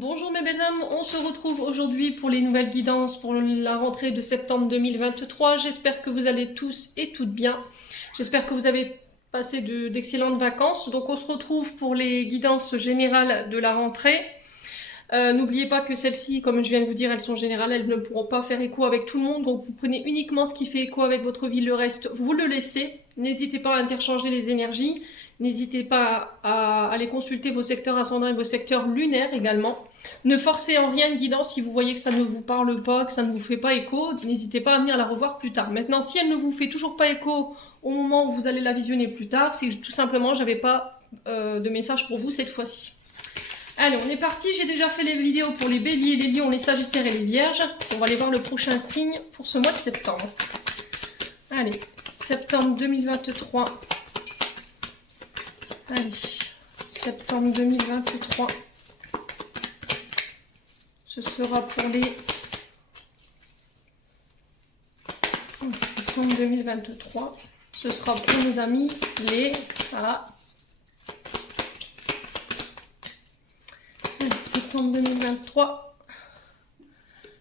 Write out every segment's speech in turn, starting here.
Bonjour mes belles âmes, on se retrouve aujourd'hui pour les nouvelles guidances pour la rentrée de septembre 2023. J'espère que vous allez tous et toutes bien. J'espère que vous avez passé d'excellentes vacances. Donc on se retrouve pour les guidances générales de la rentrée. N'oubliez pas que celles-ci, comme je viens de vous dire, elles sont générales, elles ne pourront pas faire écho avec tout le monde. Donc vous prenez uniquement ce qui fait écho avec votre vie, le reste, vous le laissez. N'hésitez pas à interchanger les énergies. N'hésitez pas à aller consulter vos secteurs ascendants et vos secteurs lunaires également. Ne forcez en rien une guidance si vous voyez que ça ne vous parle pas, que ça ne vous fait pas écho. N'hésitez pas à venir la revoir plus tard. Maintenant, si elle ne vous fait toujours pas écho au moment où vous allez la visionner plus tard, c'est que tout simplement, j'avais pas de message pour vous cette fois-ci. Allez, on est parti. J'ai déjà fait les vidéos pour les béliers, les lions, les sagittaires et les vierges. On va aller voir le prochain signe pour ce mois de septembre. Allez, septembre 2023. Allez, septembre 2023. Ce sera pour les... Septembre 2023. Ce sera pour nos amis les... Voilà. Allez, septembre 2023.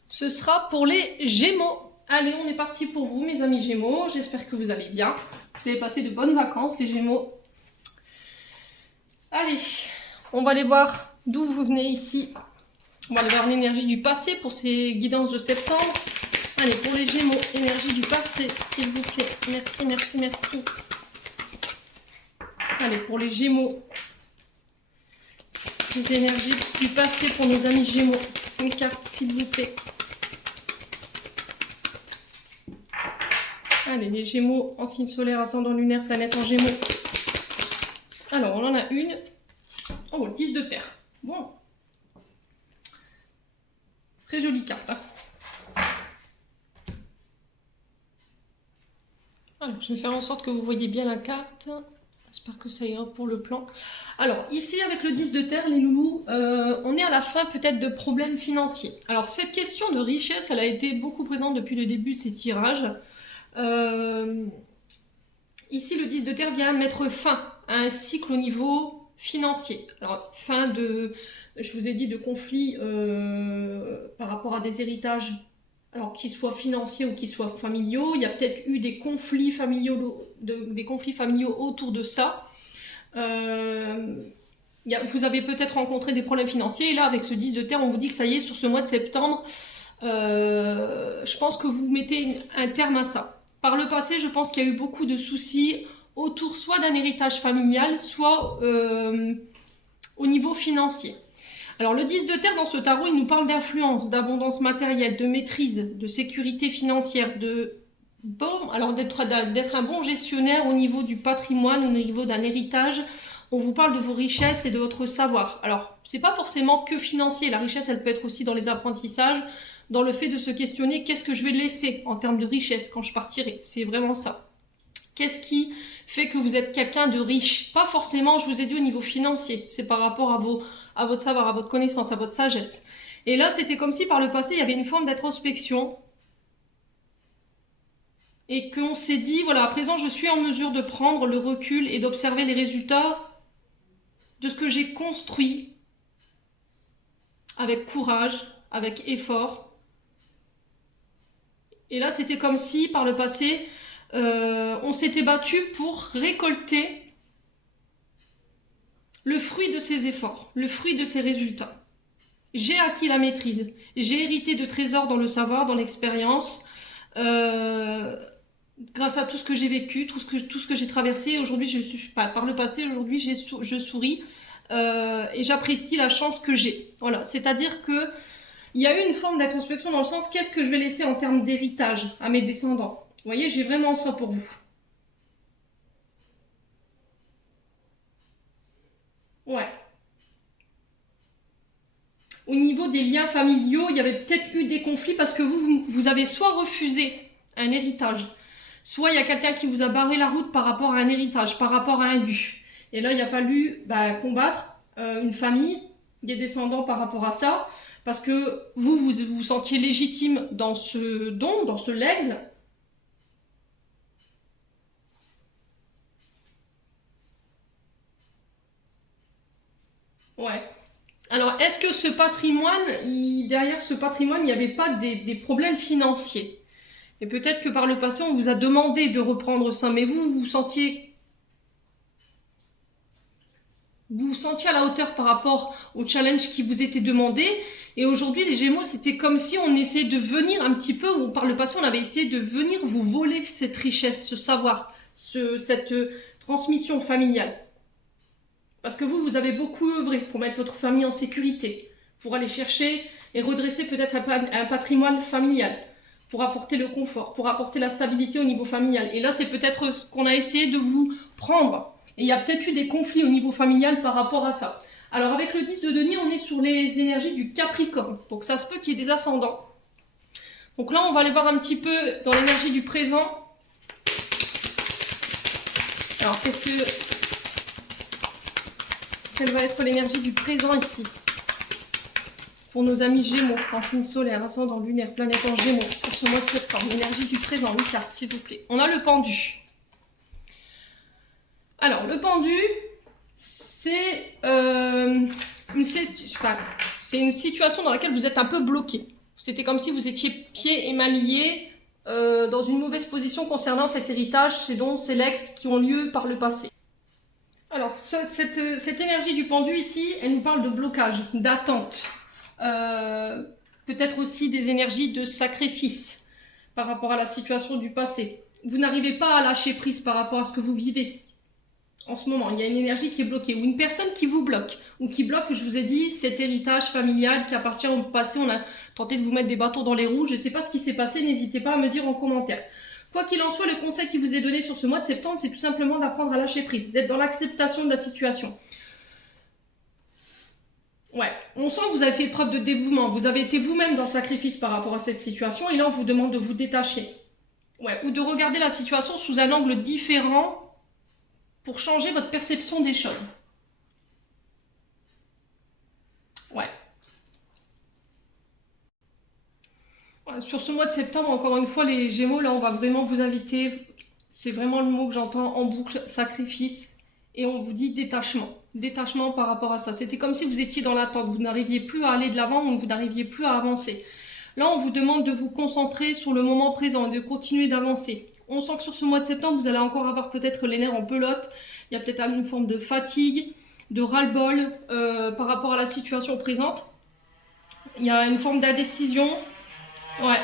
Ce sera pour les Gémeaux. Allez, on est parti pour vous, mes amis Gémeaux. J'espère que vous allez bien. Vous avez passé de bonnes vacances, les Gémeaux. Allez, on va aller voir d'où vous venez ici. On va aller voir l'énergie du passé pour ces guidances de septembre. Allez, pour les Gémeaux, énergie du passé, s'il vous plaît. Merci, merci, merci. Allez, pour les Gémeaux, les énergies du passé pour nos amis Gémeaux. Une carte, s'il vous plaît. Allez, les Gémeaux en signe solaire, ascendant lunaire, planète en Gémeaux. Alors, on en a une. Oh, le 10 de terre. Bon. Très jolie carte. Hein. Alors, je vais faire en sorte que vous voyez bien la carte. J'espère que ça ira pour le plan. Alors, ici, avec le 10 de terre, les loulous, on est à la fin peut-être de problèmes financiers. Alors, cette question de richesse, elle a été beaucoup présente depuis le début de ces tirages. Ici, le 10 de terre vient mettre fin à un cycle au niveau financier. Alors, fin de, je vous ai dit, de conflits par rapport à des héritages, alors qu'ils soient financiers ou qu'ils soient familiaux. Il y a peut-être eu des conflits familiaux, autour de ça. Vous avez peut-être rencontré des problèmes financiers, et là, avec ce 10 de terre, on vous dit que ça y est, sur ce mois de septembre, je pense que vous mettez un terme à ça. Par le passé, je pense qu'il y a eu beaucoup de soucis autour soit d'un héritage familial, soit au niveau financier. Alors le 10 de terre dans ce tarot, il nous parle d'influence, d'abondance matérielle, de maîtrise, de sécurité financière, d'être un bon gestionnaire au niveau du patrimoine, au niveau d'un héritage. On vous parle de vos richesses et de votre savoir. Alors, c'est pas forcément que financier. La richesse, elle peut être aussi dans les apprentissages, dans le fait de se questionner qu'est-ce que je vais laisser en termes de richesse quand je partirai. C'est vraiment ça. Qu'est-ce qui fait que vous êtes quelqu'un de riche? Pas forcément, je vous ai dit, au niveau financier. C'est par rapport à votre savoir, à votre connaissance, à votre sagesse. Et là, c'était comme si par le passé, il y avait une forme d'introspection. Et qu'on s'est dit, voilà, à présent, je suis en mesure de prendre le recul et d'observer les résultats de ce que j'ai construit avec courage, avec effort. Et là, c'était comme si, par le passé, on s'était battu pour récolter le fruit de ces efforts, le fruit de ces résultats. J'ai acquis la maîtrise, j'ai hérité de trésors dans le savoir, dans l'expérience, grâce à tout ce que j'ai vécu, tout ce que j'ai traversé. Aujourd'hui, par le passé, aujourd'hui, je souris et j'apprécie la chance que j'ai. Voilà, c'est-à-dire que il y a eu une forme d'introspection dans le sens qu'est-ce que je vais laisser en termes d'héritage à mes descendants. Vous voyez, j'ai vraiment ça pour vous. Ouais. Au niveau des liens familiaux, il y avait peut-être eu des conflits parce que vous avez soit refusé un héritage, soit il y a quelqu'un qui vous a barré la route par rapport à un héritage, par rapport à un dû. Et là, il a fallu combattre une famille, des descendants par rapport à ça. Parce que vous sentiez légitime dans ce don, dans ce legs. Ouais. Alors, est-ce que ce patrimoine, derrière ce patrimoine, il n'y avait pas des problèmes financiers? Et peut-être que par le passé, on vous a demandé de reprendre ça, mais vous vous sentiez à la hauteur par rapport au challenge qui vous était demandé. Et aujourd'hui, les Gémeaux, c'était comme si on essayait de venir un petit peu, ou par le passé, on avait essayé de venir vous voler cette richesse, ce savoir, cette transmission familiale. Parce que vous avez beaucoup œuvré pour mettre votre famille en sécurité, pour aller chercher et redresser peut-être un patrimoine familial, pour apporter le confort, pour apporter la stabilité au niveau familial. Et là, c'est peut-être ce qu'on a essayé de vous prendre. Et il y a peut-être eu des conflits au niveau familial par rapport à ça. Alors avec le 10 de denier, on est sur les énergies du Capricorne. Donc ça se peut qu'il y ait des ascendants. Donc là, on va aller voir un petit peu dans l'énergie du présent. Alors quelle va être l'énergie du présent ici? Pour nos amis Gémeaux, en signe solaire, ascendant lunaire, planète en Gémeaux, pour ce mois de septembre. L'énergie du présent, une carte, s'il vous plaît. On a le pendu. Alors, le pendu, c'est une situation dans laquelle vous êtes un peu bloqué. C'était comme si vous étiez pieds et mains liés dans une mauvaise position concernant cet héritage, ces legs qui ont lieu par le passé. Alors, cette énergie du pendu ici, elle nous parle de blocage, d'attente. Peut-être aussi des énergies de sacrifice par rapport à la situation du passé. Vous n'arrivez pas à lâcher prise par rapport à ce que vous vivez. En ce moment, il y a une énergie qui est bloquée, ou une personne qui vous bloque, ou qui bloque, je vous ai dit, cet héritage familial qui appartient au passé. On a tenté de vous mettre des bâtons dans les roues. Je ne sais pas ce qui s'est passé, n'hésitez pas à me dire en commentaire. Quoi qu'il en soit, le conseil qui vous est donné sur ce mois de septembre, c'est tout simplement d'apprendre à lâcher prise, d'être dans l'acceptation de la situation. Ouais, on sent que vous avez fait preuve de dévouement, vous avez été vous-même dans le sacrifice par rapport à cette situation, et là on vous demande de vous détacher. Ouais, ou de regarder la situation sous un angle différent, pour changer votre perception des choses. Ouais. Sur ce mois de septembre, encore une fois, les Gémeaux, là, on va vraiment vous inviter. C'est vraiment le mot que j'entends en boucle, sacrifice. Et on vous dit détachement. Détachement par rapport à ça. C'était comme si vous étiez dans l'attente. Vous n'arriviez plus à aller de l'avant, ou vous n'arriviez plus à avancer. Là, on vous demande de vous concentrer sur le moment présent et de continuer d'avancer. On sent que sur ce mois de septembre, vous allez encore avoir peut-être les nerfs en pelote. Il y a peut-être une forme de fatigue, de ras-le-bol par rapport à la situation présente. Il y a une forme d'indécision. Ouais.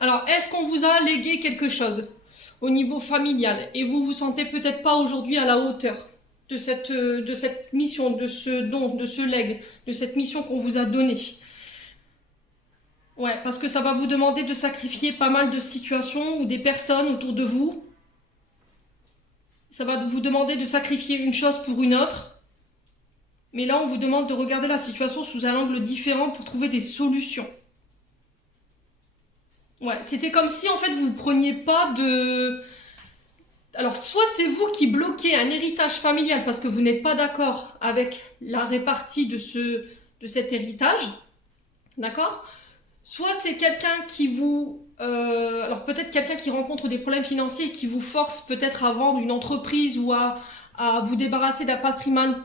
Alors, est-ce qu'on vous a légué quelque chose au niveau familial et vous vous sentez peut-être pas aujourd'hui à la hauteur de cette mission, de ce don, de ce legs, de cette mission qu'on vous a donnée? Ouais, parce que ça va vous demander de sacrifier pas mal de situations ou des personnes autour de vous. Ça va vous demander de sacrifier une chose pour une autre. Mais là, on vous demande de regarder la situation sous un angle différent pour trouver des solutions. Ouais, c'était comme si, en fait, vous ne preniez pas de... Alors, soit c'est vous qui bloquez un héritage familial parce que vous n'êtes pas d'accord avec la répartie de cet héritage. D'accord? Soit c'est quelqu'un qui vous... alors peut-être quelqu'un qui rencontre des problèmes financiers et qui vous force peut-être à vendre une entreprise ou à vous débarrasser d'un patrimoine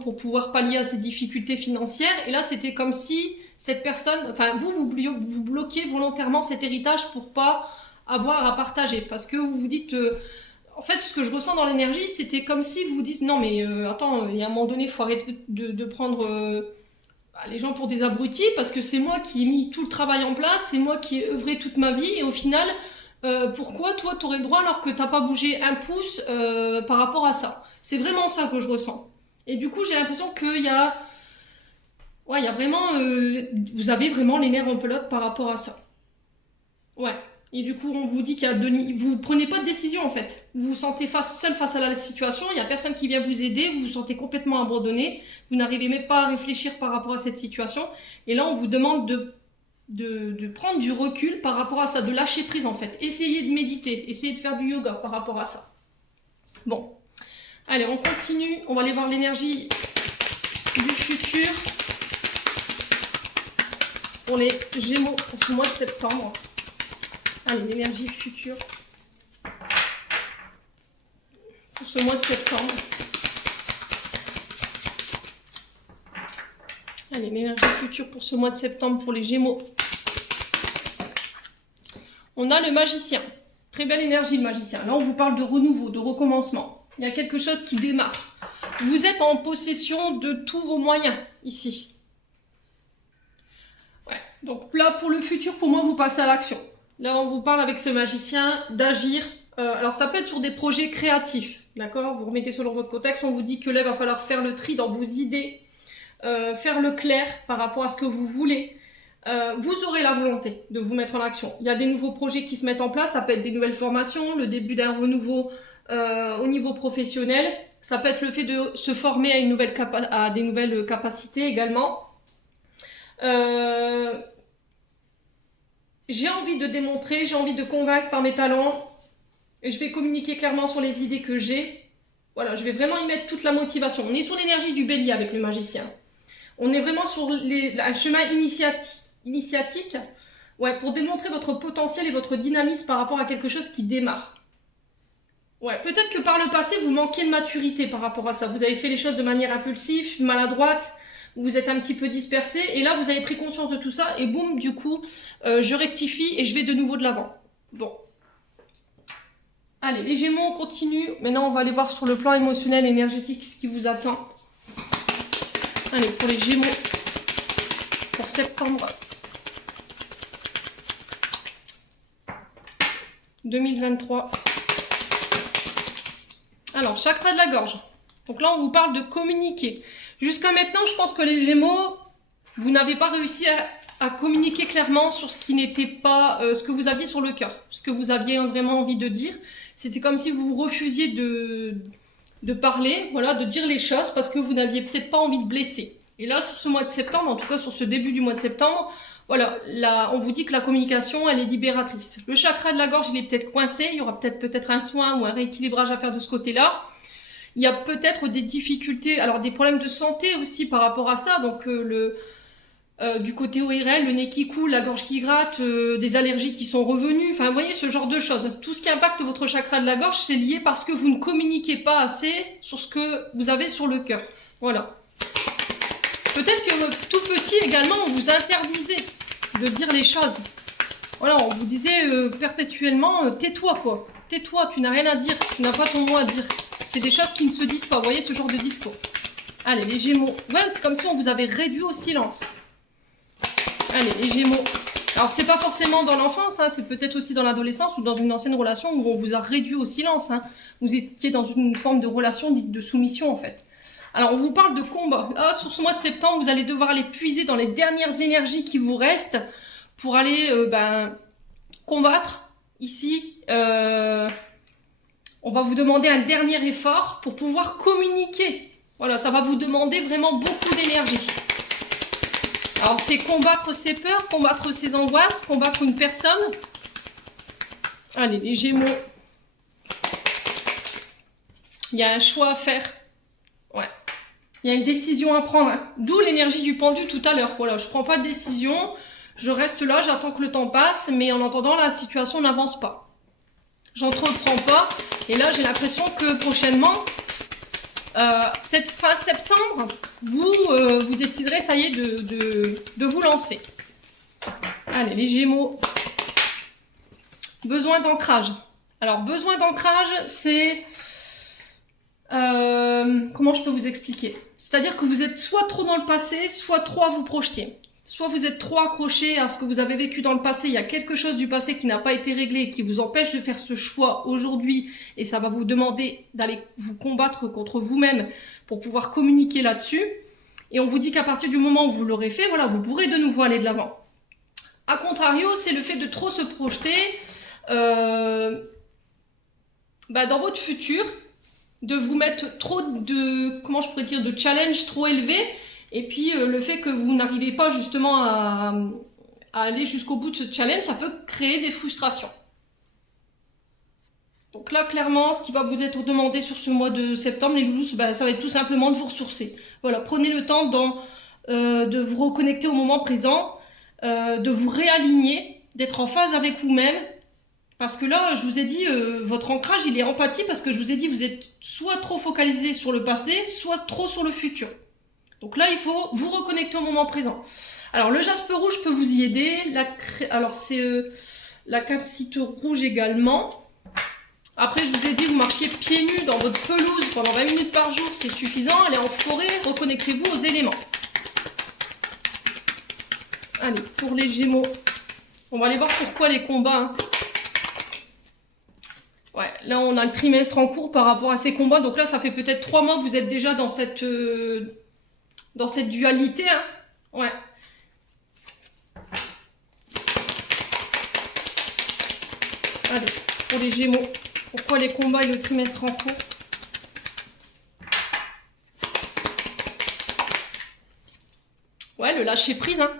pour pouvoir pallier à ces difficultés financières. Et là, c'était comme si cette personne... Enfin, vous bloquez volontairement cet héritage pour pas avoir à partager. Parce que vous vous dites... en fait, ce que je ressens dans l'énergie, c'était comme si vous vous dites « Non, mais attends, il y a un moment donné, il faut arrêter de prendre... les gens pour des abrutis, parce que c'est moi qui ai mis tout le travail en place, c'est moi qui ai œuvré toute ma vie, et au final, pourquoi toi t'aurais le droit alors que t'as pas bougé un pouce par rapport à ça? C'est vraiment ça que je ressens. Et du coup, j'ai l'impression qu'il y a... Ouais, il y a vraiment... vous avez vraiment les nerfs en pelote par rapport à ça. Ouais. Et du coup, on vous dit qu'il y a vous prenez pas de décision en fait. Vous vous sentez seul face à la situation, il n'y a personne qui vient vous aider, vous vous sentez complètement abandonné, vous n'arrivez même pas à réfléchir par rapport à cette situation. Et là, on vous demande de prendre du recul par rapport à ça, de lâcher prise en fait. Essayez de méditer, essayez de faire du yoga par rapport à ça. Bon, allez, on continue, on va aller voir l'énergie du futur pour les Gémeaux pour ce mois de septembre. Allez, l'énergie future pour ce mois de septembre. Allez, l'énergie future pour ce mois de septembre pour les Gémeaux. On a le magicien. Très belle énergie, le magicien. Là, on vous parle de renouveau, de recommencement. Il y a quelque chose qui démarre. Vous êtes en possession de tous vos moyens, ici. Ouais. Donc là, pour le futur, pour moi, vous passez à l'action. Là, on vous parle avec ce magicien d'agir. Alors, ça peut être sur des projets créatifs. D'accord? Vous remettez selon votre contexte. On vous dit que là, il va falloir faire le tri dans vos idées. Faire le clair par rapport à ce que vous voulez. Vous aurez la volonté de vous mettre en action. Il y a des nouveaux projets qui se mettent en place. Ça peut être des nouvelles formations, le début d'un renouveau au niveau professionnel. Ça peut être le fait de se former à des nouvelles capacités également. J'ai envie de démontrer, j'ai envie de convaincre par mes talents. Et je vais communiquer clairement sur les idées que j'ai. Voilà, je vais vraiment y mettre toute la motivation. On est sur l'énergie du bélier avec le magicien. On est vraiment sur un chemin initiatique, ouais, pour démontrer votre potentiel et votre dynamisme par rapport à quelque chose qui démarre. Ouais, peut-être que par le passé, vous manquiez de maturité par rapport à ça. Vous avez fait les choses de manière impulsive, maladroite, vous êtes un petit peu dispersé, et là, vous avez pris conscience de tout ça, et boum, du coup, je rectifie et je vais de nouveau de l'avant. Bon. Allez, les Gémeaux, on continue. Maintenant, on va aller voir sur le plan émotionnel, énergétique, ce qui vous attend. Allez, pour les Gémeaux, pour septembre 2023. Alors, chakra de la gorge. Donc là, on vous parle de communiquer. Jusqu'à maintenant, je pense que les Gémeaux, vous n'avez pas réussi à communiquer clairement sur ce qui n'était pas ce que vous aviez sur le cœur, ce que vous aviez vraiment envie de dire. C'était comme si vous refusiez de parler, voilà, de dire les choses parce que vous n'aviez peut-être pas envie de blesser. Et là, sur ce mois de septembre, en tout cas sur ce début du mois de septembre, voilà, là, on vous dit que la communication, elle est libératrice. Le chakra de la gorge, il est peut-être coincé, il y aura peut-être un soin ou un rééquilibrage à faire de ce côté-là. Il y a peut-être des difficultés, alors des problèmes de santé aussi par rapport à ça, donc du côté ORL, le nez qui coule, la gorge qui gratte, des allergies qui sont revenues, enfin vous voyez ce genre de choses. Tout ce qui impacte votre chakra de la gorge, c'est lié parce que vous ne communiquez pas assez sur ce que vous avez sur le cœur. Voilà. Peut-être que tout petit également, on vous interdisait de dire les choses. Voilà, on vous disait perpétuellement, tais-toi quoi. Tais-toi, tu n'as rien à dire, tu n'as pas ton mot à dire. C'est des choses qui ne se disent pas, vous voyez ce genre de discours. Allez, les Gémeaux. Ouais, c'est comme si on vous avait réduit au silence. Allez, les Gémeaux. Alors, c'est pas forcément dans l'enfance, hein, c'est peut-être aussi dans l'adolescence ou dans une ancienne relation où on vous a réduit au silence. Hein. Vous étiez dans une forme de relation dite de soumission, en fait. Alors, on vous parle de combat. Ah, sur ce mois de septembre, vous allez devoir aller puiser dans les dernières énergies qui vous restent pour aller combattre. Ici, on va vous demander un dernier effort pour pouvoir communiquer. Voilà, ça va vous demander vraiment beaucoup d'énergie. Alors, c'est combattre ses peurs, combattre ses angoisses, combattre une personne. Allez, les Gémeaux. Il y a un choix à faire. Ouais. Il y a une décision à prendre. Hein. D'où l'énergie du pendu tout à l'heure. Voilà, je prends pas de décision. Je reste là, j'attends que le temps passe. Mais en attendant, la situation n'avance pas. J'entreprends pas. Et là, j'ai l'impression que prochainement, peut-être fin septembre, vous déciderez, ça y est, de vous lancer. Allez, les Gémeaux. Besoin d'ancrage. Alors, besoin d'ancrage, c'est... comment je peux vous expliquer? C'est-à-dire que vous êtes soit trop dans le passé, soit trop à vous projeter. Soit vous êtes trop accroché à ce que vous avez vécu dans le passé, il y a quelque chose du passé qui n'a pas été réglé, qui vous empêche de faire ce choix aujourd'hui, et ça va vous demander d'aller vous combattre contre vous-même pour pouvoir communiquer là-dessus. Et on vous dit qu'à partir du moment où vous l'aurez fait, voilà, vous pourrez de nouveau aller de l'avant. A contrario, c'est le fait de trop se projeter dans votre futur, de vous mettre trop de, comment je pourrais dire, de challenge trop élevé. Et puis, le fait que vous n'arrivez pas justement à aller jusqu'au bout de ce challenge, ça peut créer des frustrations. Donc là, clairement, ce qui va vous être demandé sur ce mois de septembre, les loulous, ça va être tout simplement de vous ressourcer. Voilà, prenez le temps de vous reconnecter au moment présent, de vous réaligner, d'être en phase avec vous-même. Parce que là, je vous ai dit, votre ancrage, il est empathie parce que je vous ai dit, vous êtes soit trop focalisé sur le passé, soit trop sur le futur. Donc là, il faut vous reconnecter au moment présent. Alors, le jaspe rouge peut vous y aider. Alors, c'est la calcite rouge également. Après, je vous ai dit, vous marchiez pieds nus dans votre pelouse pendant 20 minutes par jour, c'est suffisant. Allez en forêt, reconnectez-vous aux éléments. Allez, pour les Gémeaux, on va aller voir pourquoi les combats. Ouais, là, on a le trimestre en cours par rapport à ces combats. Donc là, ça fait peut-être 3 mois que vous êtes déjà dans cette dualité. Hein. Ouais. Allez, pour les Gémeaux. Pourquoi les combats et le trimestre en cours? Ouais, le lâcher prise. Hein.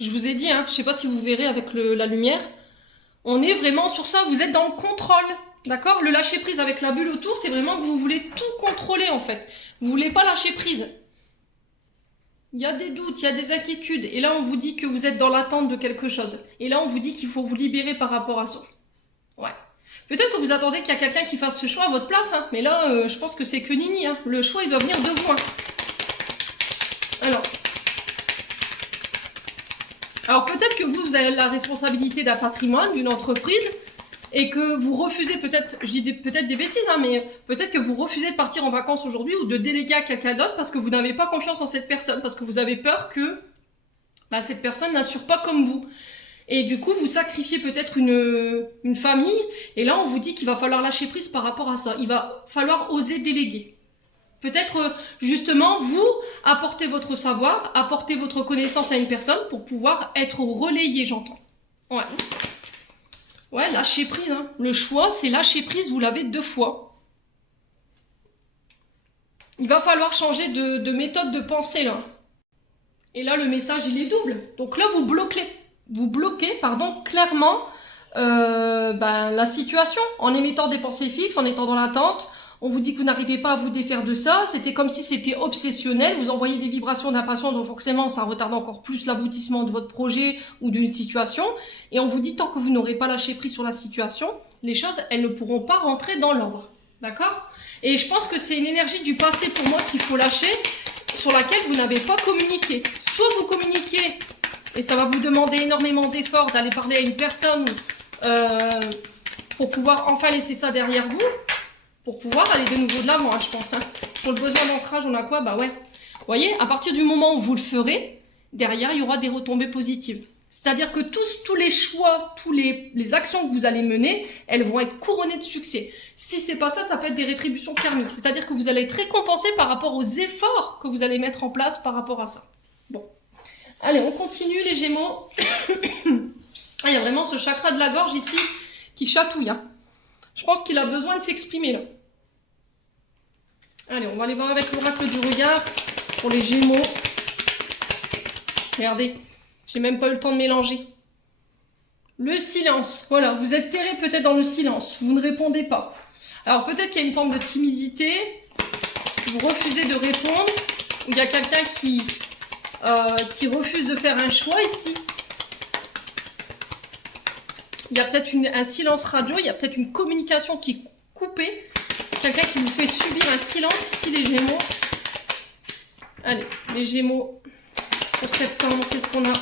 Je vous ai dit, hein, je ne sais pas si vous verrez avec la lumière. On est vraiment sur ça, vous êtes dans le contrôle. D'accord? Le lâcher prise avec la bulle autour, c'est vraiment que vous voulez tout contrôler en fait. Vous ne voulez pas lâcher prise. Il y a des doutes, il y a des inquiétudes. Et là, on vous dit que vous êtes dans l'attente de quelque chose. Et là, on vous dit qu'il faut vous libérer par rapport à ça. Ouais. Peut-être que vous attendez qu'il y a quelqu'un qui fasse ce choix à votre place, hein. Mais là, je pense que c'est que nini. Hein. Le choix, il doit venir de vous. Hein. Alors peut-être que vous avez la responsabilité d'un patrimoine, d'une entreprise, et que vous refusez peut-être, je dis peut-être des bêtises, hein, mais peut-être que vous refusez de partir en vacances aujourd'hui ou de déléguer à quelqu'un d'autre parce que vous n'avez pas confiance en cette personne, parce que vous avez peur que cette personne n'assure pas comme vous. Et du coup, vous sacrifiez peut-être une famille, et là, on vous dit qu'il va falloir lâcher prise par rapport à ça. Il va falloir oser déléguer. Peut-être, justement, vous apportez votre savoir, apportez votre connaissance à une personne pour pouvoir être relayé, j'entends. Ouais. Ouais, lâcher prise. Hein. Le choix, c'est lâcher prise, vous l'avez 2 fois. Il va falloir changer de méthode de pensée, là. Et là, le message, il est double. Donc là, vous bloquez clairement la situation en émettant des pensées fixes, en étant dans l'attente. On vous dit que vous n'arrivez pas à vous défaire de ça. C'était comme si c'était obsessionnel. Vous envoyez des vibrations d'impatience, donc forcément, ça retarde encore plus l'aboutissement de votre projet ou d'une situation. Et on vous dit, tant que vous n'aurez pas lâché prise sur la situation, les choses, elles ne pourront pas rentrer dans l'ordre. D'accord? Et je pense que c'est une énergie du passé pour moi qu'il faut lâcher, sur laquelle vous n'avez pas communiqué. Soit vous communiquez, et ça va vous demander énormément d'efforts d'aller parler à une personne pour pouvoir enfin laisser ça derrière vous, pour pouvoir aller de nouveau de l'avant, hein, je pense. Hein. Pour le besoin d'ancrage, on a quoi? Bah ouais. Vous voyez, à partir du moment où vous le ferez, derrière, il y aura des retombées positives. C'est-à-dire que tous les choix, les actions que vous allez mener, elles vont être couronnées de succès. Si c'est pas ça, ça peut être des rétributions karmiques. C'est-à-dire que vous allez être récompensé par rapport aux efforts que vous allez mettre en place par rapport à ça. Bon. Allez, on continue les Gémeaux. Ah, il y a vraiment ce chakra de la gorge ici qui chatouille. Hein. Je pense qu'il a besoin de s'exprimer là. Allez, on va aller voir avec l'oracle du regard pour les Gémeaux. Regardez, j'ai même pas eu le temps de mélanger. Le silence. Voilà, vous êtes terré peut-être dans le silence. Vous ne répondez pas. Alors peut-être qu'il y a une forme de timidité. Vous refusez de répondre. Ou il y a quelqu'un qui refuse de faire un choix ici. Il y a peut-être un silence radio, il y a peut-être une communication qui est coupée. Quelqu'un qui vous fait subir un silence ici, les Gémeaux. Allez, les Gémeaux, pour septembre, qu'est-ce qu'on a?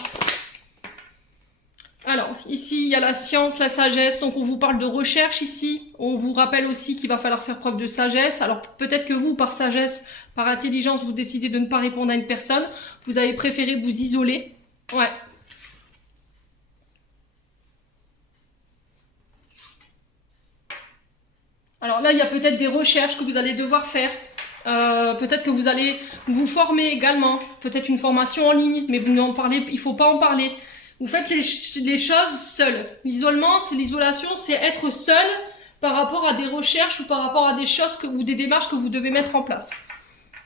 Alors, ici, il y a la science, la sagesse. Donc, on vous parle de recherche ici. On vous rappelle aussi qu'il va falloir faire preuve de sagesse. Alors, peut-être que vous, par sagesse, par intelligence, vous décidez de ne pas répondre à une personne. Vous avez préféré vous isoler. Ouais. Alors là, il y a peut-être des recherches que vous allez devoir faire. Peut-être que vous allez vous former également. Peut-être une formation en ligne, mais vous n'en parlez, il ne faut pas en parler. Vous faites les choses seules. L'isolement, c'est l'isolation, c'est être seul par rapport à des recherches ou par rapport à des choses ou des démarches que vous devez mettre en place.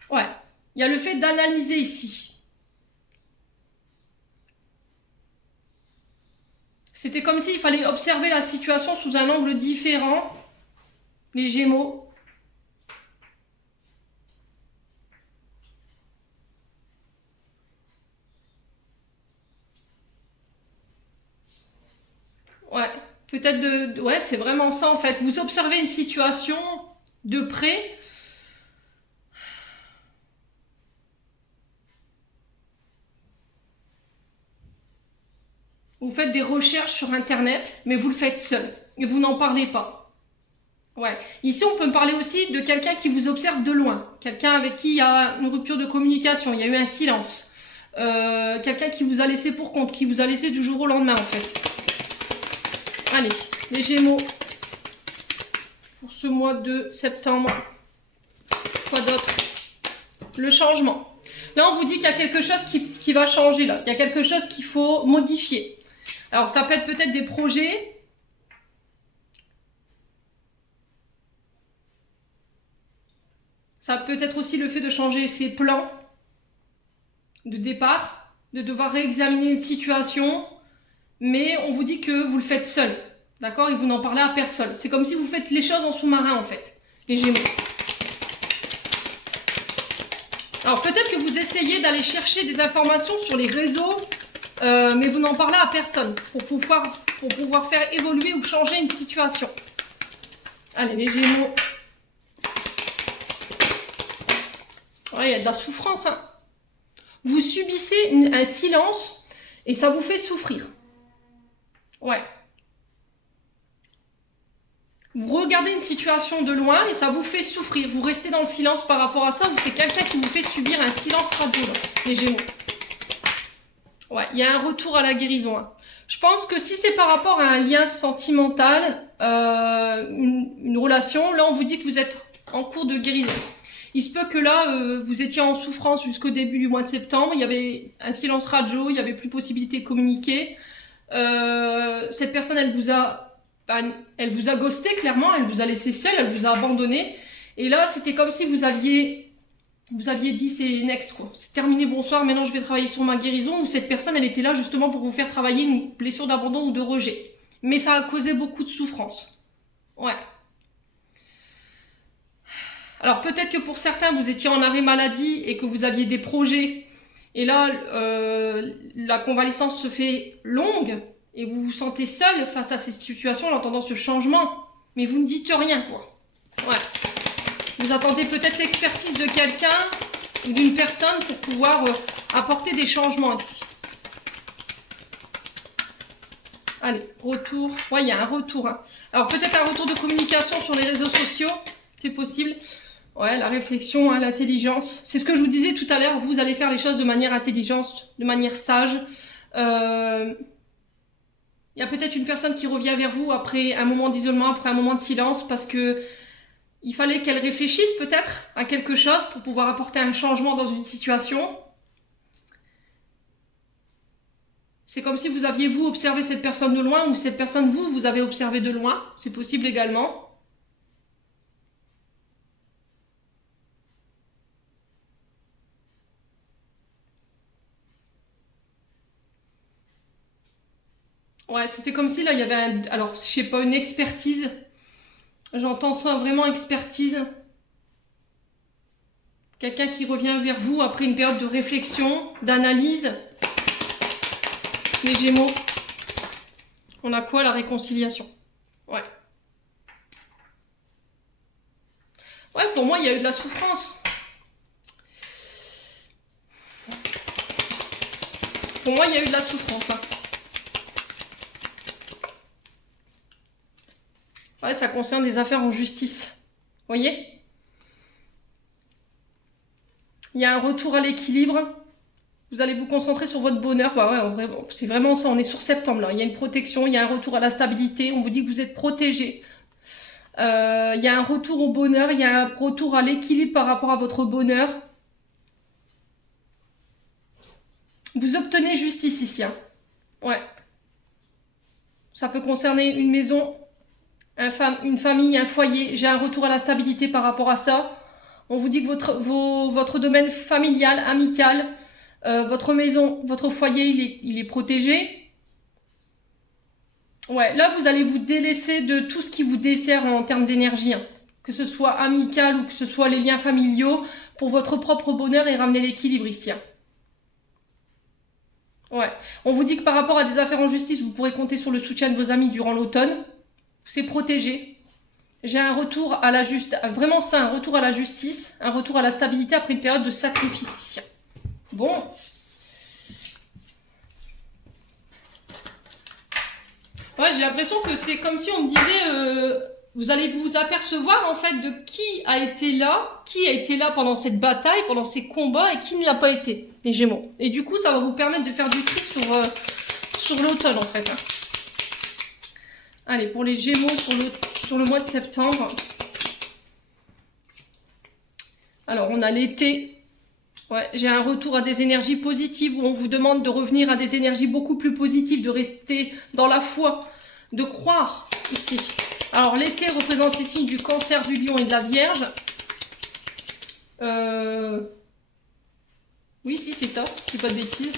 Ouais. Il y a le fait d'analyser ici. C'était comme s'il fallait observer la situation sous un angle différent. Les Gémeaux. Ouais, peut-être ouais, c'est vraiment ça en fait. Vous observez une situation de près. Vous faites des recherches sur Internet, mais vous le faites seul. Et vous n'en parlez pas. Ouais. Ici, on peut me parler aussi de quelqu'un qui vous observe de loin. Quelqu'un avec qui il y a une rupture de communication, il y a eu un silence. Quelqu'un qui vous a laissé pour compte, qui vous a laissé du jour au lendemain, en fait. Allez, les Gémeaux. Pour ce mois de septembre. Quoi d'autre? Le changement. Là, on vous dit qu'il y a quelque chose qui va changer, là. Il y a quelque chose qu'il faut modifier. Alors, ça peut être peut-être des projets. Ça peut être aussi le fait de changer ses plans de départ, de devoir réexaminer une situation. Mais on vous dit que vous le faites seul. D'accord? Et vous n'en parlez à personne. C'est comme si vous faites les choses en sous-marin, en fait. Les Gémeaux. Alors peut-être que vous essayez d'aller chercher des informations sur les réseaux, mais vous n'en parlez à personne pour pouvoir faire évoluer ou changer une situation. Allez, les Gémeaux. Ouais, il y a de la souffrance. Hein. Vous subissez un silence et ça vous fait souffrir. Ouais. Vous regardez une situation de loin et ça vous fait souffrir. Vous restez dans le silence par rapport à ça ou c'est quelqu'un qui vous fait subir un silence radio, là, les Gémeaux. Ouais, il y a un retour à la guérison. Hein. Je pense que si c'est par rapport à un lien sentimental, une relation, là on vous dit que vous êtes en cours de guérison. Il se peut que là, vous étiez en souffrance jusqu'au début du mois de septembre, il y avait un silence radio, il n'y avait plus possibilité de communiquer. Cette personne, elle vous a ghosté clairement, elle vous a laissé seule, elle vous a abandonné. Et là, c'était comme si vous aviez dit c'est next quoi. C'est terminé, bonsoir, maintenant je vais travailler sur ma guérison. Ou cette personne, elle était là justement pour vous faire travailler une blessure d'abandon ou de rejet. Mais ça a causé beaucoup de souffrance. Ouais. Alors peut-être que pour certains, vous étiez en arrêt maladie et que vous aviez des projets. Et là, la convalescence se fait longue. Et vous vous sentez seul face à cette situation en entendant ce changement. Mais vous ne dites rien, quoi. Ouais. Vous attendez peut-être l'expertise de quelqu'un ou d'une personne pour pouvoir apporter des changements ici. Allez, retour. Ouais, il y a un retour. Hein. Alors peut-être un retour de communication sur les réseaux sociaux. C'est possible. Ouais, la réflexion, hein, l'intelligence. C'est ce que je vous disais tout à l'heure. Vous allez faire les choses de manière intelligente, de manière sage. Il y a peut-être une personne qui revient vers vous après un moment d'isolement, après un moment de silence, parce que il fallait qu'elle réfléchisse peut-être à quelque chose pour pouvoir apporter un changement dans une situation. C'est comme si vous aviez, vous, observé cette personne de loin, ou cette personne, vous avez observé de loin. C'est possible également. Ouais, c'était comme si là, il y avait alors, je sais pas, une expertise. J'entends ça vraiment expertise. Quelqu'un qui revient vers vous après une période de réflexion, d'analyse. Les Gémeaux. On a quoi? La réconciliation. Ouais. Ouais, pour moi, il y a eu de la souffrance. Pour moi, il y a eu de la souffrance. Hein. Ouais, ça concerne des affaires en justice. Vous voyez? Il y a un retour à l'équilibre. Vous allez vous concentrer sur votre bonheur. Bah ouais, en vrai, c'est vraiment ça. On est sur septembre là. Il y a une protection, il y a un retour à la stabilité. On vous dit que vous êtes protégé. Il y a un retour au bonheur, il y a un retour à l'équilibre par rapport à votre bonheur. Vous obtenez justice ici. Hein. Ouais. Ça peut concerner une maison, une famille, un foyer. J'ai un retour à la stabilité par rapport à ça. On vous dit que votre domaine familial, amical, votre maison, votre foyer, il est protégé. Ouais, là, vous allez vous délaisser de tout ce qui vous dessert en termes d'énergie. Hein. Que ce soit amical ou que ce soit les liens familiaux, pour votre propre bonheur et ramener l'équilibre ici. Hein. Ouais, on vous dit que par rapport à des affaires en justice, vous pourrez compter sur le soutien de vos amis durant l'automne. C'est protégé. J'ai un retour à la justice, vraiment ça, un retour à la justice, un retour à la stabilité après une période de sacrifice ici. Bon. Ouais, j'ai l'impression que c'est comme si on me disait, vous allez vous apercevoir en fait de qui a été là pendant cette bataille, pendant ces combats et qui ne l'a pas été, les Gémeaux. Et du coup, ça va vous permettre de faire du tri sur l'automne en fait. Hein. Allez, pour les Gémeaux sur le mois de septembre. Alors, on a l'été. Ouais, j'ai un retour à des énergies positives où on vous demande de revenir à des énergies beaucoup plus positives, de rester dans la foi, de croire ici. Alors, l'été représente les signes du Cancer, du Lion et de la Vierge. Oui, si, c'est ça. Je dis pas de bêtises.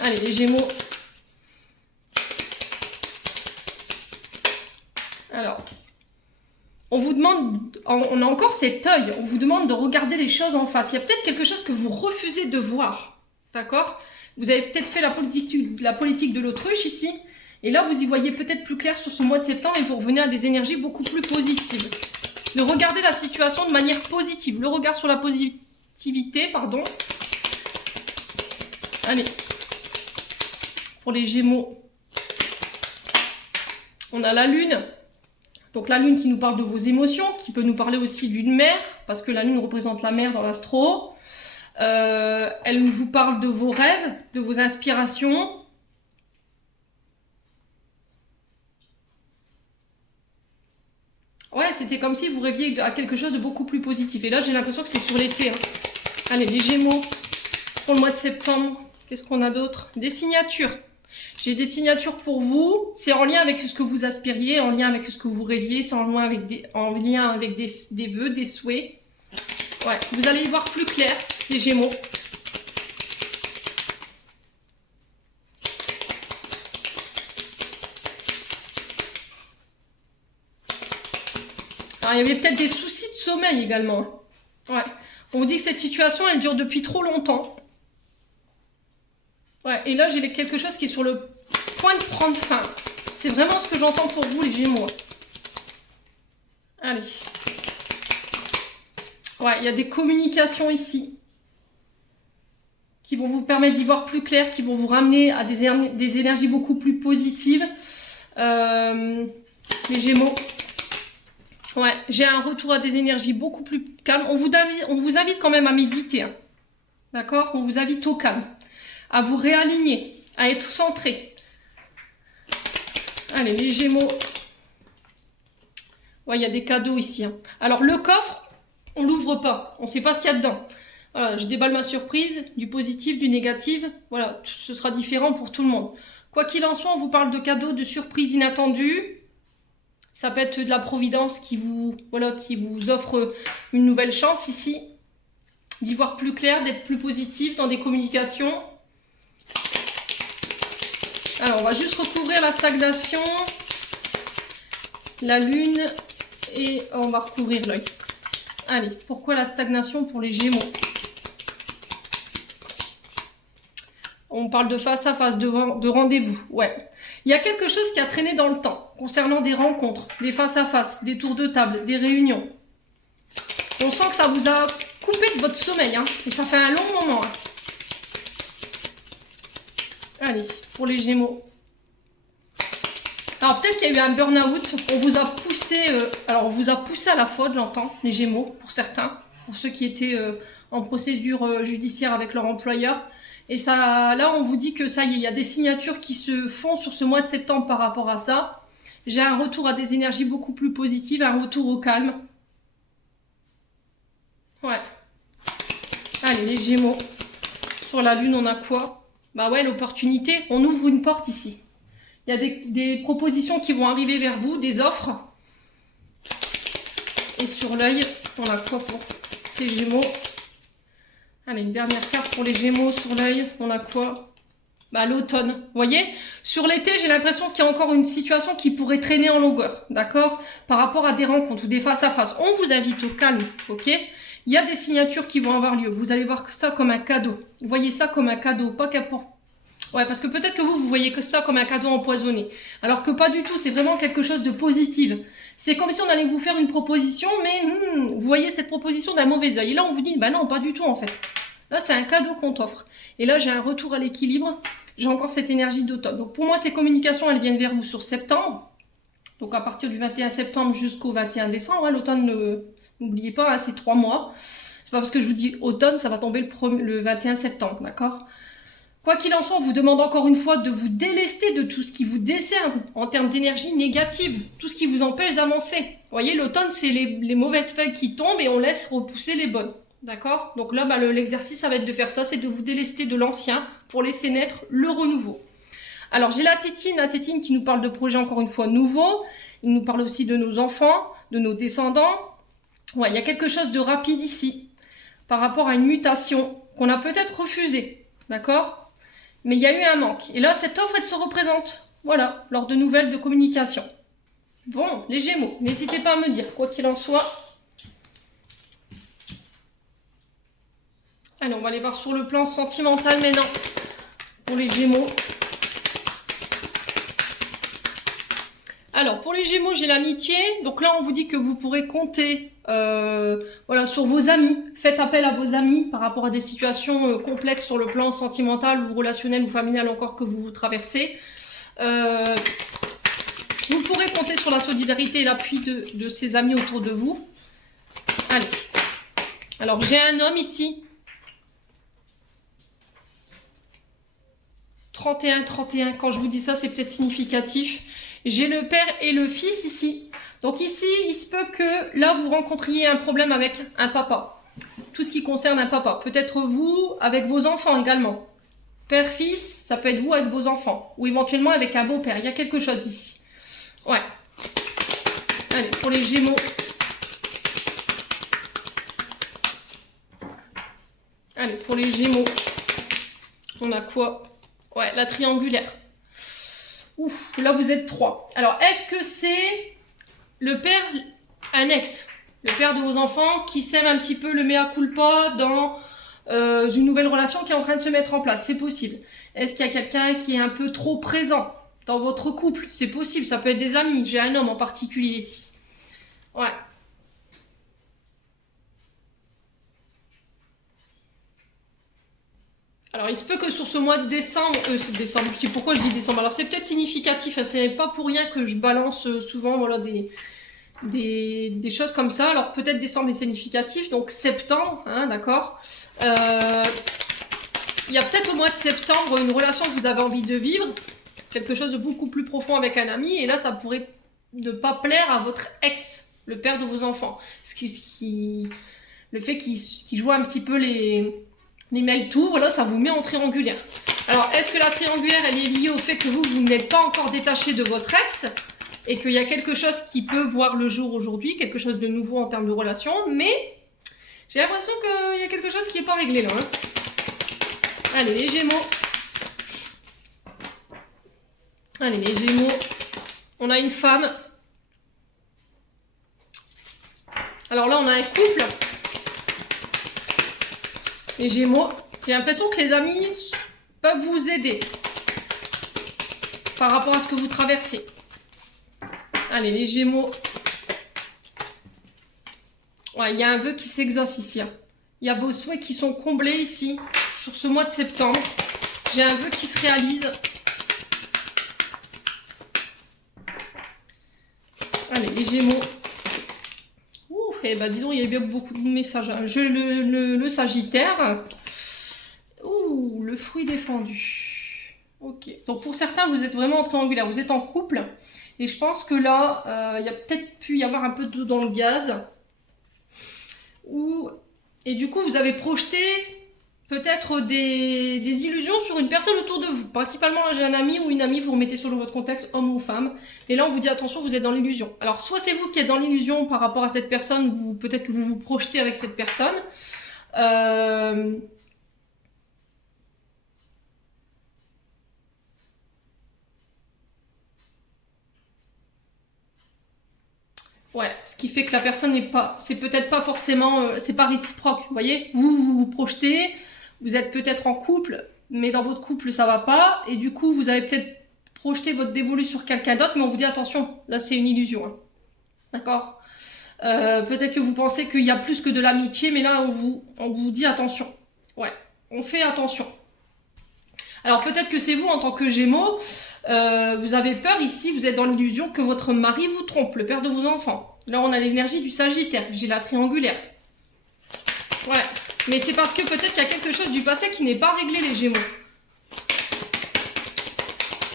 Allez, les Gémeaux. Alors, on vous demande, on a encore cet œil, on vous demande de regarder les choses en face. Il y a peut-être quelque chose que vous refusez de voir, d'accord? Vous avez peut-être fait la politique de l'autruche ici, et là vous y voyez peut-être plus clair sur ce mois de septembre et vous revenez à des énergies beaucoup plus positives. De regarder la situation de manière positive, le regard sur la positivité, pardon. Allez, pour les Gémeaux, on a la Lune. Donc la Lune qui nous parle de vos émotions, qui peut nous parler aussi d'une mer, parce que la Lune représente la mer dans l'astro. Elle vous parle de vos rêves, de vos inspirations. Ouais, c'était comme si vous rêviez à quelque chose de beaucoup plus positif. Et là, j'ai l'impression que c'est sur l'été. Hein. Allez, les Gémeaux, pour le mois de septembre, qu'est-ce qu'on a d'autre? Des signatures. J'ai des signatures pour vous, c'est en lien avec ce que vous aspiriez, en lien avec ce que vous rêviez, c'est en lien avec des vœux, des souhaits. Ouais, vous allez y voir plus clair, les Gémeaux. Alors, il y avait peut-être des soucis de sommeil également. Ouais, on vous dit que cette situation, elle dure depuis trop longtemps. Ouais, et là, j'ai quelque chose qui est sur le point de prendre fin. C'est vraiment ce que j'entends pour vous, les Gémeaux. Allez. Ouais, il y a des communications ici qui vont vous permettre d'y voir plus clair, qui vont vous ramener à des énergies beaucoup plus positives. Les Gémeaux. Ouais, j'ai un retour à des énergies beaucoup plus calmes. On vous invite quand même à méditer. Hein. D'accord? On vous invite au calme. À vous réaligner, à être centré. Allez, les Gémeaux. Ouais, il y a des cadeaux ici. Hein. Alors, le coffre, on l'ouvre pas. On ne sait pas ce qu'il y a dedans. Voilà, je déballe ma surprise, du positif, du négatif. Voilà, ce sera différent pour tout le monde. Quoi qu'il en soit, on vous parle de cadeaux, de surprises inattendues. Ça peut être de la providence qui vous offre une nouvelle chance ici. D'y voir plus clair, d'être plus positif dans des communications. Alors, on va juste recouvrir la stagnation, la lune, et on va recouvrir l'œil. Allez, pourquoi la stagnation pour les Gémeaux? On parle de face à face, de rendez-vous. Ouais. Il y a quelque chose qui a traîné dans le temps, concernant des rencontres, des face à face, des tours de table, des réunions. On sent que ça vous a coupé de votre sommeil, hein, et ça fait un long moment. Hein. Allez, pour les Gémeaux. Alors peut-être qu'il y a eu un burn-out, on vous a poussé, on vous a poussé à la faute, j'entends, les Gémeaux, pour certains, pour ceux qui étaient en procédure judiciaire avec leur employeur. Et ça, là, on vous dit que ça y est, il y a des signatures qui se font sur ce mois de septembre par rapport à ça. J'ai un retour à des énergies beaucoup plus positives, un retour au calme. Ouais. Allez, les Gémeaux. Sur la Lune, on a quoi? Bah ouais, l'opportunité. On ouvre une porte ici. Il y a des propositions qui vont arriver vers vous, des offres. Et sur l'œil, on a quoi pour ces Gémeaux? Allez, une dernière carte pour les Gémeaux sur l'œil. On a quoi? Bah, l'automne. Vous voyez? Sur l'été, j'ai l'impression qu'il y a encore une situation qui pourrait traîner en longueur. D'accord? Par rapport à des rencontres ou des face à face. On vous invite au calme. Ok? Il y a des signatures qui vont avoir lieu. Vous allez voir ça comme un cadeau. Vous voyez ça comme un cadeau. Pas qu'importe. Ouais, parce que peut-être que vous voyez que ça comme un cadeau empoisonné. Alors que pas du tout. C'est vraiment quelque chose de positif. C'est comme si on allait vous faire une proposition, mais vous voyez cette proposition d'un mauvais œil. Et là, on vous dit, bah non, pas du tout en fait. Là, c'est un cadeau qu'on t'offre. Et là, j'ai un retour à l'équilibre. J'ai encore cette énergie d'automne. Donc pour moi, ces communications, elles viennent vers vous sur septembre. Donc à partir du 21 septembre jusqu'au 21 décembre. Hein, l'automne, n'oubliez pas, hein, c'est 3 mois. C'est pas parce que je vous dis automne, ça va tomber le 21 septembre, d'accord? Quoi qu'il en soit, on vous demande encore une fois de vous délester de tout ce qui vous dessert en termes d'énergie négative, tout ce qui vous empêche d'avancer. Vous voyez, l'automne, c'est les mauvaises feuilles qui tombent et on laisse repousser les bonnes. D'accord? Donc là, l'exercice, ça va être de faire ça, c'est de vous délester de l'ancien pour laisser naître le renouveau. Alors, j'ai la tétine qui nous parle de projets encore une fois nouveaux. Il nous parle aussi de nos enfants, de nos descendants. Ouais, il y a quelque chose de rapide ici par rapport à une mutation qu'on a peut-être refusée. D'accord? Mais il y a eu un manque. Et là, cette offre, elle se représente. Voilà, lors de nouvelles de communication. Bon, les Gémeaux, n'hésitez pas à me dire, quoi qu'il en soit. Allez, on va aller voir sur le plan sentimental maintenant. Pour les Gémeaux. Alors, pour les Gémeaux, j'ai l'amitié. Donc là, on vous dit que vous pourrez compter voilà, sur vos amis. Faites appel à vos amis par rapport à des situations complexes sur le plan sentimental ou relationnel ou familial encore que vous traversez. Vous pourrez compter sur la solidarité et l'appui de ces amis autour de vous. Allez. Alors, j'ai un homme ici. 31-31. Quand je vous dis ça, c'est peut-être significatif. J'ai le père et le fils ici. Donc ici, il se peut que là, vous rencontriez un problème avec un papa. Tout ce qui concerne un papa. Peut-être vous avec vos enfants également. Père-fils, ça peut être vous avec vos enfants. Ou éventuellement avec un beau-père. Il y a quelque chose ici. Ouais. Allez, pour les Gémeaux. Allez, pour les Gémeaux. On a quoi? Ouais, la triangulaire. Ouf, là vous êtes 3. Alors, est-ce que c'est le père, un ex, le père de vos enfants, qui sème un petit peu le mea culpa dans une nouvelle relation qui est en train de se mettre en place? C'est possible. Est-ce qu'il y a quelqu'un qui est un peu trop présent dans votre couple? C'est possible, ça peut être des amis. J'ai un homme en particulier ici. Ouais. Alors, il se peut que sur ce mois de décembre, c'est décembre, je dis pourquoi je dis décembre. Alors, c'est peut-être significatif, hein, c'est pas pour rien que je balance souvent voilà, des choses comme ça. Alors, peut-être décembre est significatif, donc septembre, hein, d'accord. Il y a peut-être au mois de septembre une relation que vous avez envie de vivre, quelque chose de beaucoup plus profond avec un ami, et là, ça pourrait ne pas plaire à votre ex, le père de vos enfants. Le fait qu'il joue un petit peu les mails tout, voilà, ça vous met en triangulaire. Alors, est-ce que la triangulaire, elle est liée au fait que vous n'êtes pas encore détaché de votre ex et qu'il y a quelque chose qui peut voir le jour aujourd'hui, quelque chose de nouveau en termes de relation, mais j'ai l'impression qu'il y a quelque chose qui n'est pas réglé là. Hein. Allez, les Gémeaux. Allez, les Gémeaux. On a une femme. Alors là, on a un couple. Les Gémeaux, j'ai l'impression que les amis peuvent vous aider par rapport à ce que vous traversez. Allez, les Gémeaux. Ouais, il y a un vœu qui s'exauce ici. Hein. Il y a vos souhaits qui sont comblés ici, sur ce mois de septembre. J'ai un vœu qui se réalise. Allez, les Gémeaux. Eh ben, dis donc, il y a bien beaucoup de messages. Hein. Le Sagittaire. Ouh, le fruit défendu. Ok. Donc, pour certains, vous êtes vraiment en triangulaire. Vous êtes en couple. Et je pense que là, il y a peut-être pu y avoir un peu d'eau dans le gaz. Et du coup, vous avez projeté peut-être des illusions sur une personne autour de vous. Principalement, là, j'ai un ami ou une amie, vous remettez selon votre contexte, homme ou femme. Et là, on vous dit, attention, vous êtes dans l'illusion. Alors, soit c'est vous qui êtes dans l'illusion par rapport à cette personne, peut-être que vous vous projetez avec cette personne. Ouais, ce qui fait que la personne n'est pas... C'est peut-être pas forcément... c'est pas réciproque, vous voyez? Vous projetez... Vous êtes peut-être en couple, mais dans votre couple, ça va pas. Et du coup, vous avez peut-être projeté votre dévolu sur quelqu'un d'autre, mais on vous dit attention, là, c'est une illusion. Hein. D'accord? Peut-être que vous pensez qu'il y a plus que de l'amitié, mais là, on vous dit attention. Ouais, on fait attention. Alors peut-être que c'est vous en tant que Gémeaux, vous avez peur ici, vous êtes dans l'illusion que votre mari vous trompe, le père de vos enfants. Là on a l'énergie du Sagittaire, j'ai la triangulaire. Ouais, mais c'est parce que peut-être qu'il y a quelque chose du passé qui n'est pas réglé les Gémeaux.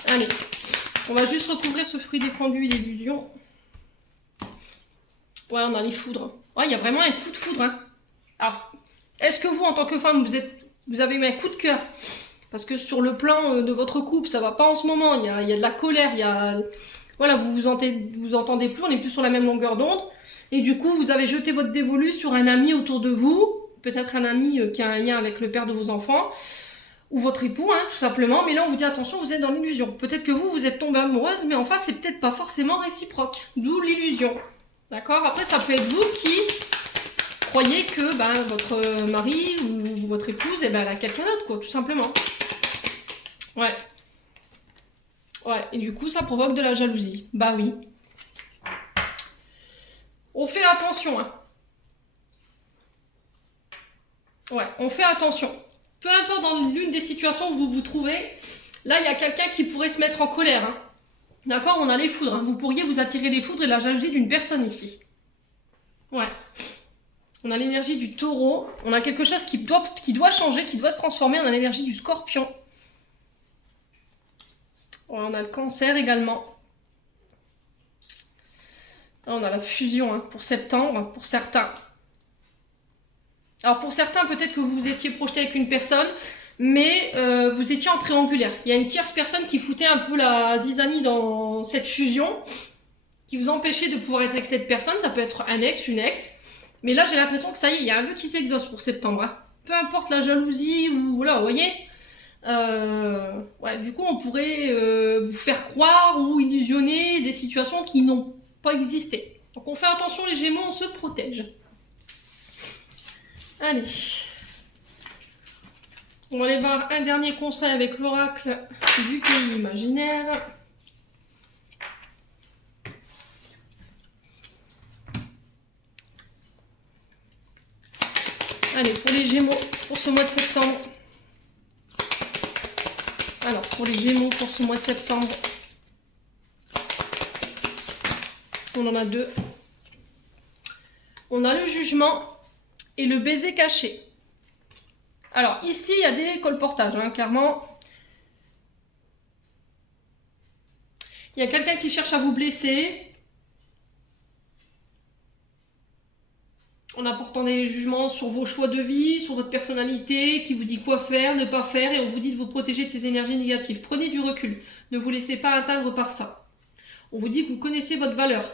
Allez, on va juste recouvrir ce fruit défendu, l'illusion. Ouais, on a les foudres. Ouais, il y a vraiment un coup de foudre. Hein. Alors, est-ce que vous, en tant que femme, vous avez eu un coup de cœur? Parce que sur le plan de votre couple, ça va pas en ce moment. Il y a de la colère, il y a... Voilà, vous entendez plus, on n'est plus sur la même longueur d'onde. Et du coup, vous avez jeté votre dévolu sur un ami autour de vous. Peut-être un ami qui a un lien avec le père de vos enfants. Ou votre époux, hein, tout simplement. Mais là, on vous dit, attention, vous êtes dans l'illusion. Peut-être que vous êtes tombée amoureuse, mais en face, c'est peut-être pas forcément réciproque. D'où l'illusion. D'accord? Après, ça peut être vous qui croyez que votre mari ou votre épouse, elle a quelqu'un d'autre, quoi, tout simplement. Ouais. Ouais, et du coup, ça provoque de la jalousie. Bah oui. On fait attention, hein. Ouais, on fait attention. Peu importe dans l'une des situations où vous vous trouvez, là, il y a quelqu'un qui pourrait se mettre en colère, hein. D'accord? On a les foudres, hein. Vous pourriez vous attirer les foudres et la jalousie d'une personne ici. Ouais. On a l'énergie du taureau. On a quelque chose qui doit changer, qui doit se transformer. On a l'énergie du scorpion. Ouais, on a le cancer également. On a la fusion hein, pour septembre, pour certains. Alors pour certains, peut-être que vous vous étiez projeté avec une personne, mais vous étiez en triangulaire. Il y a une tierce personne qui foutait un peu la zizanie dans cette fusion, qui vous empêchait de pouvoir être avec cette personne. Ça peut être un ex, une ex. Mais là, j'ai l'impression que ça y est, il y a un vœu qui s'exauce pour septembre. Hein. Peu importe la jalousie ou voilà, vous voyez. Ouais, du coup, on pourrait vous faire croire ou illusionner des situations qui n'ont pas existé. Donc, on fait attention, les Gémeaux, on se protège. Allez. On va aller voir un dernier conseil avec l'oracle du pays imaginaire. Allez, pour les Gémeaux, pour ce mois de septembre. Alors, pour les Gémeaux, pour ce mois de septembre, on en a deux. On a le jugement et le baiser caché. Alors, ici, il y a des colportages, hein, clairement. Il y a quelqu'un qui cherche à vous blesser. En apportant des jugements sur vos choix de vie, sur votre personnalité, qui vous dit quoi faire, ne pas faire, et on vous dit de vous protéger de ces énergies négatives. Prenez du recul, ne vous laissez pas atteindre par ça. On vous dit que vous connaissez votre valeur.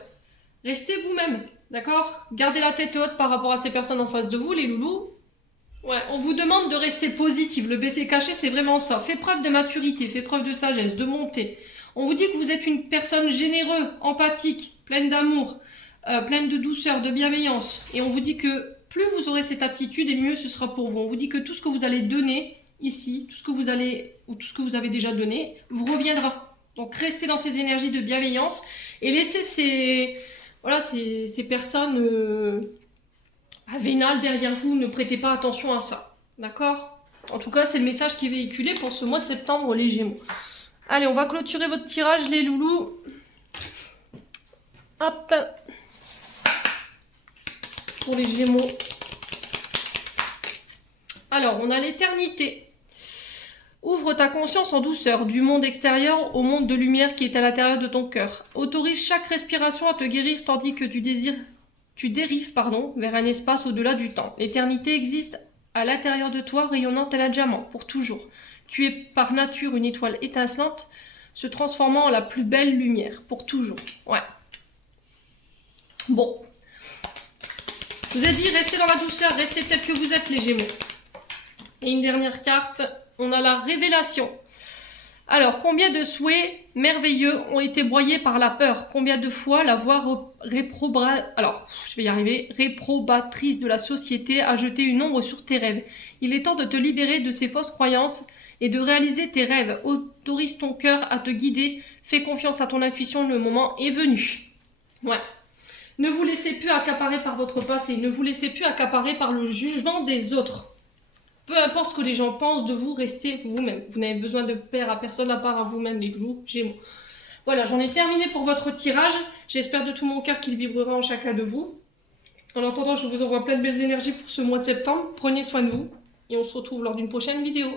Restez vous-même, d'accord? Gardez la tête haute par rapport à ces personnes en face de vous, les loulous. Ouais, on vous demande de rester positif. Le baiser caché, c'est vraiment ça. Faites preuve de maturité, faites preuve de sagesse, de montée. On vous dit que vous êtes une personne généreuse, empathique, pleine d'amour, pleine de douceur, de bienveillance. Et on vous dit que plus vous aurez cette attitude, et mieux ce sera pour vous. On vous dit que tout ce que vous allez donner ici, tout ce que vous allez, ou tout ce que vous avez déjà donné, vous reviendra. Donc restez dans ces énergies de bienveillance et laissez ces personnes vénales derrière vous. Ne prêtez pas attention à ça. D'accord? En tout cas, c'est le message qui est véhiculé pour ce mois de septembre, les Gémeaux. Allez, on va clôturer votre tirage, les loulous. Hop. Pour les Gémeaux. Alors, on a l'éternité. Ouvre ta conscience en douceur, du monde extérieur au monde de lumière qui est à l'intérieur de ton cœur. Autorise chaque respiration à te guérir tandis que tu dérives vers un espace au-delà du temps. L'éternité existe à l'intérieur de toi, rayonnant tel un diamant, pour toujours. Tu es par nature une étoile étincelante, se transformant en la plus belle lumière, pour toujours. Ouais. Bon. Je vous ai dit, restez dans la douceur, restez tel que vous êtes, les Gémeaux. Et une dernière carte, on a la révélation. Alors, combien de souhaits merveilleux ont été broyés par la peur? Combien de fois la voix réprobatrice de la société a jeté une ombre sur tes rêves? Il est temps de te libérer de ces fausses croyances et de réaliser tes rêves. Autorise ton cœur à te guider. Fais confiance à ton intuition, le moment est venu. Ouais. Ne vous laissez plus accaparer par votre passé. Ne vous laissez plus accaparer par le jugement des autres. Peu importe ce que les gens pensent de vous, restez vous-même. Vous n'avez besoin de plaire à personne à part à vous-même, les loups, Gémeaux. Voilà, j'en ai terminé pour votre tirage. J'espère de tout mon cœur qu'il vibrera en chacun de vous. En attendant, je vous envoie plein de belles énergies pour ce mois de septembre. Prenez soin de vous et on se retrouve lors d'une prochaine vidéo.